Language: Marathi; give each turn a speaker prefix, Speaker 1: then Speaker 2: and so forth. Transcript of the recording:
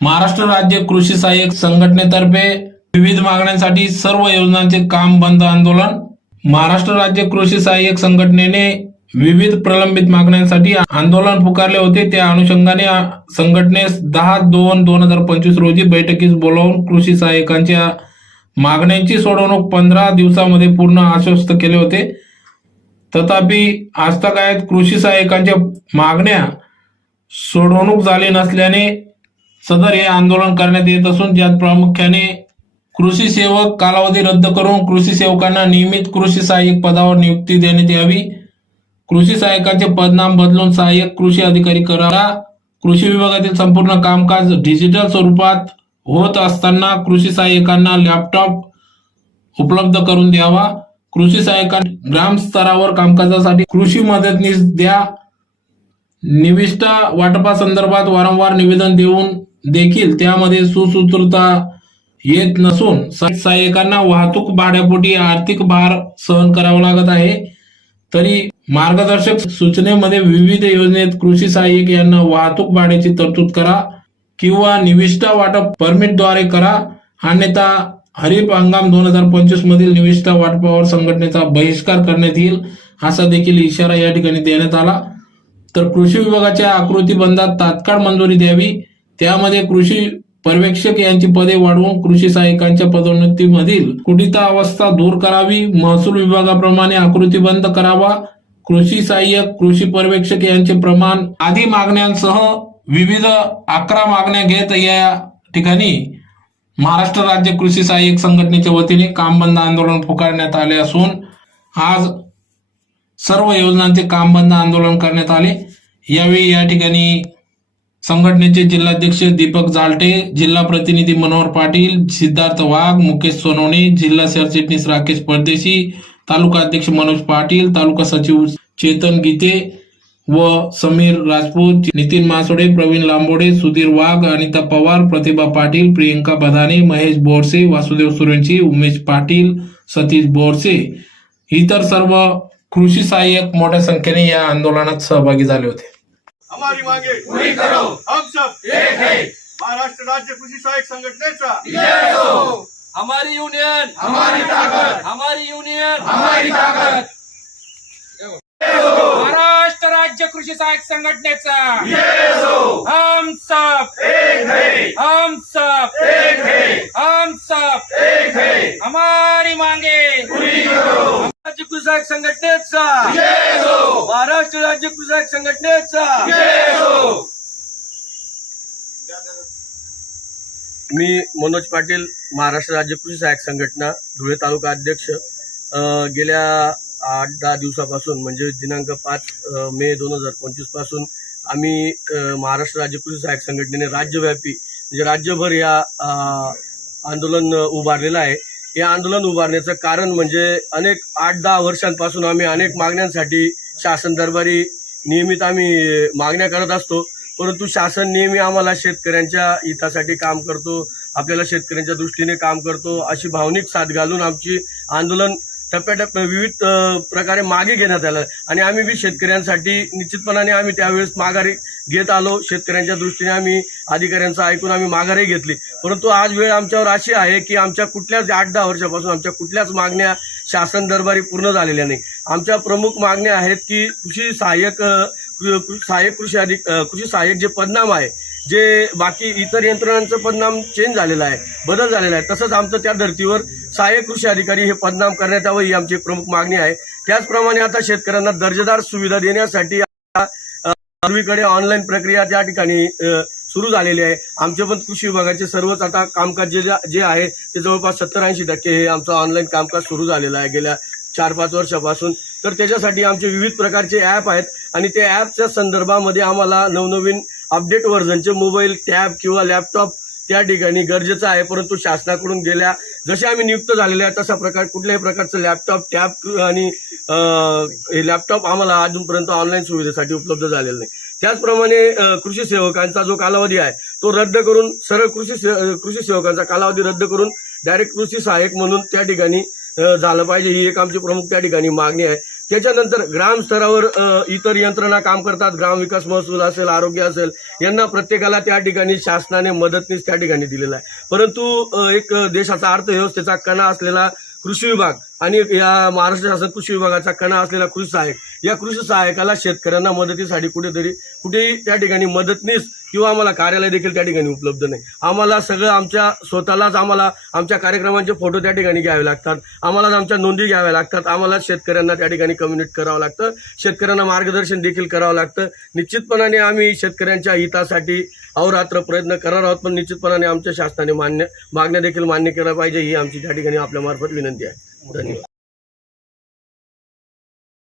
Speaker 1: महाराष्ट्र राज्य कृषी सहाय्यक संघटनेतर्फे विविध मागण्यांसाठी सर्व योजनांचे काम बंद आंदोलन. महाराष्ट्र राज्य कृषी सहाय्यक संघटनेने विविध प्रलंबित मागण्यांसाठी आंदोलन पुकारले होते. त्या अनुषंगाने संघटनेस दहा दोन दोन हजार पंचवीस रोजी बैठकीस बोलावून कृषी सहाय्यकांच्या मागण्यांची सोडवणूक पंधरा दिवसामध्ये पूर्ण आश्वस्त केले होते. तथापि आजतागायत कृषी सहाय्यकांच्या मागण्या सोडवणूक झाली नसल्याने सदर हे आंदोलन करण्यात येत असून ज्यात प्रामुख्याने कृषी सेवक कालावधी रद्द करून कृषी सेवकांना नियमित कृषी सहाय्यक पदावर नियुक्ती देण्यात यावी. कृषी सहाय्यकाचे पदनाम बदलून सहाय्यक कृषी अधिकारी करा कृषी विभागातील संपूर्ण कामकाज डिजिटल स्वरूपात होत असताना कृषी सहाय्यकांना लॅपटॉप उपलब्ध करून द्यावा. कृषी सहाय्यकांना ग्रामस्तरावर कामकाजासाठी कृषी मदतनीस द्या. निविष्ठा वाटपासंदर्भात वारंवार निवेदन देऊन देखील त्यामध्ये सुसूत्रता येत नसून सहाय्यकांना वाहतूक भाड्यापोटी आर्थिक भार सहन करावा लागत आहे. तरी मार्गदर्शक सूचनेमध्ये विविध योजनेत कृषी सहाय्यक यांना वाहतूक भाड्याची तरतूद करा किंवा निविष्ठा वाटप परमिटद्वारे करा. अन्यथा हरीप हंगाम दोन हजार पंचवीस मधील निविष्ठा वाटपावर संघटनेचा बहिष्कार करण्यात येईल असा देखील इशारा या ठिकाणी देण्यात आला. तर कृषी विभागाच्या आकृतीबंधात तात्काळ मंजुरी द्यावी. त्यामध्ये कृषी पर्यवेक्षक यांची पदे वाढवून कृषी सहाय्यकांच्या पदोन्नतीमधील कुटिता अवस्था दूर करावी महसूल विभागाप्रमाणे आकृतीबंध करावा कृषी सहाय्यक कृषी पर्यवेक्षक यांचे प्रमाण आदी मागण्यांसह विविध अकरा मागण्या घेत या ठिकाणी महाराष्ट्र राज्य कृषी सहाय्यक संघटनेच्या वतीने काम बंद आंदोलन पुकारण्यात आले असून आज सर्व योजनांचे काम बंद आंदोलन करण्यात आले. यावेळी या ठिकाणी संघटनेचे जिल्हाध्यक्ष दीपक जालटे जिल्हा प्रतिनिधी मनोहर पाटील सिद्धार्थ वाघ मुकेश सोनवणे जिल्हा सरचिटणीस राकेश परदेशी तालुका अध्यक्ष मनोज पाटील तालुका सचिव चेतन गीते व समीर राजपूत नितीन मासोडे प्रवीण लांबोडे सुधीर वाघ अनिता पवार प्रतिभा पाटील प्रियंका बधाने महेश बोरसे वासुदेव सुरेंची उमेश पाटील सतीश बोरसे. इतर सर्व कृषी सहाय्यक मोठ्या संख्येने या आंदोलनात सहभागी झाले होते.
Speaker 2: हमारी मांगे पूरी करो। हम सब एक है। महाराष्ट्र राज्य कृषी सहायक संघटनेचा
Speaker 3: हमारी यूनियन। हमारी ताकत। हमारी यूनियन। हमारी ताकत। महाराष्ट्र राज्य कृषी सहायक संघटनेचा हम सब हम सब हम सब हमारी मांगे। राज्य कृषी कृषक संघटनेचा. महाराष्ट्र राज्य कृषक संघटनेचा.
Speaker 4: मी मनोज पाटील महाराष्ट्र राज्य कृषी सहाय्यक संघटना धुळे तालुका अध्यक्ष. गेल्या आठ दहा दिवसापासून म्हणजे दिनांक पाच मे दोन हजार पंचवीसपासून आम्ही महाराष्ट्र राज्य कृषी सहाय्यक संघटनेने राज्यव्यापी म्हणजे राज्यभर या आंदोलन उभारलेलं आहे. हे आंदोलन उभारण्याचं कारण म्हणजे अनेक आठ दहा वर्षांपासून आम्ही अनेक मागण्यांसाठी शासन दरबारी नियमित आम्ही मागण्या करत असतो. परंतु शासन नेहमी आम्हाला शेतकऱ्यांच्या हितासाठी काम करतो आपल्याला शेतकऱ्यांच्या दृष्टीने काम करतो अशी भावनिक साथ घालून आमची आंदोलन टप्प्याटप्प्या विविध प्रकारे मागे घेण्यात आलं. आणि आम्ही बी शेतकऱ्यांसाठी निश्चितपणाने आम्ही त्यावेळेस माघारी घेत आलो. शेतकऱ्यांच्या दृष्टीने आम्ही अधिकाऱ्यांचं ऐकून आम्ही माघारही घेतली. परंतु आज वेळ आमच्यावर अशी आहे की आमच्या कुठल्याच आठ दहा वर्षापासून आमच्या कुठल्याच मागण्या शासन दरबारी पूर्ण झालेल्या नाही. आमच्या प्रमुख मागण्या आहेत की कृषी सहाय्यक सहाय्यक कृषी अधिक कृषी सहाय्यक जे पदनाम आहे जे बाकी इतर यंत्रणांचं पदनाम चेंज झालेलं आहे बदल झालेला आहे तसंच आमचं त्या धर्तीवर सहाय्यक कृषी अधिकारी हे पदनाम करण्यात यावं ही आमची प्रमुख मागणी आहे. त्याचप्रमाणे आता शेतकऱ्यांना दर्जेदार सुविधा देण्यासाठी सर्वीकडे ऑनलाईन प्रक्रिया त्या ठिकाणी सुरू झालेली आहे आमचे पण कृषी विभागाचे सर्वच आता कामकाज जे जे आहे ते जवळपास सत्तर ऐंशी टक्के हे आमचं ऑनलाईन कामकाज सुरू झालेलं आहे. गेल्या चार पाच वर्षापासून. तर त्याच्यासाठी आमचे विविध प्रकारचे ॲप आहेत आणि त्या ॲपच्या संदर्भामध्ये आम्हाला नवनवीन अपडेट व्हर्जनचे मोबाईल टॅब किंवा लॅपटॉप त्या ठिकाणी गरजेचं आहे परंतु शासनाकडून गेल्या जसे आम्ही नियुक्त झालेले आहे तशा प्रकार कुठल्याही प्रकारचं लॅपटॉप टॅब आणि हे लॅपटॉप आम्हाला अजूनपर्यंत ऑनलाईन सुविधेसाठी उपलब्ध झालेलं नाही. त्याचप्रमाणे कृषी सेवकांचा जो कालावधी आहे तो रद्द करून सरळ कृषी से कृषी सेवकांचा कालावधी रद्द करून डायरेक्ट कृषी सहाय्यक म्हणून त्या ठिकाणी झालं पाहिजे ही एक आमची प्रमुख त्या ठिकाणी मागणी आहे. त्याच्यानंतर ग्रामस्तरावर इतर यंत्रणा काम करतात. ग्रामविकास महसूल असेल आरोग्य असेल यांना प्रत्येकाला त्या ठिकाणी शासनाने मदतनीस त्या ठिकाणी दिलेला आहे. परंतु एक देशाचा अर्थव्यवस्थेचा कणा असलेला कृषी विभाग आणि या महाराष्ट्र शासन कृषी विभागाचा कणा असलेला कृषी सहाय्यक या कृषी सहाय्यकाला शेतकऱ्यांना मदतीसाठी कुठेतरी कुठेही त्या ठिकाणी मदतनीस किंवा आम्हाला कार्यालय देखील त्या ठिकाणी उपलब्ध नाही. आम्हाला सगळं आमच्या स्वतःलाच आम्हाला आमच्या कार्यक्रमांचे फोटो त्या ठिकाणी घ्यावे लागतात. आम्हालाच आमच्या नोंदी घ्याव्या लागतात. आम्हाला शेतकऱ्यांना त्या ठिकाणी कम्युनिट करावं लागतं. शेतकऱ्यांना मार्गदर्शन देखील करावं लागतं. निश्चितपणाने आम्ही शेतकऱ्यांच्या हितासाठी अहोरात्र प्रयत्न करणार आहोत पण निश्चितपणाने आमच्या शासनाने मान्य मागण्या देखील मान्य केल्या पाहिजे ही आमची त्या ठिकाणी आपल्यामार्फत विनंती आहे. धन्यवाद